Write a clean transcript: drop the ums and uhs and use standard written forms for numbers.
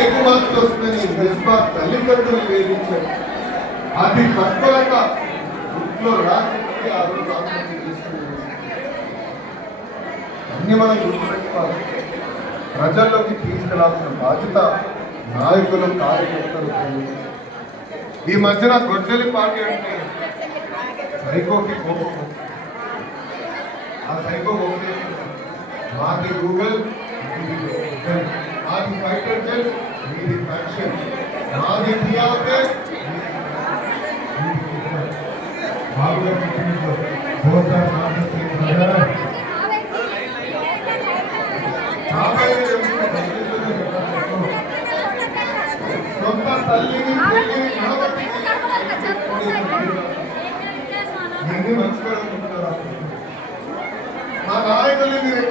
ఎక్కువ మార్కులు వస్తుందని తల్లిదండ్రులు వేధించారు. అది తక్కువక ఇంట్లో రాకపోతే ఆ రోజు ఆత్మహత్య చేసుకునేది. అన్ని మనం గుర్తుపెట్టుకోవాలి. ప్రజల్లోకి తీసుకెళ్లాల్సిన బాధ్యత నాయకులు, కార్యకర్తలు. ఈ మధ్యన గొడ్డలి పార్టీ అంటే సైకోకి కోపం. ఆ సైకో ఒకటే, మాది గూగుల్, మాది ఫైటర్ జెల్, మీది ఫ్యాక్షన్, మాది పియాపే బాగుగా సొంత తల్లిని మా నాయకుల్ని మీరు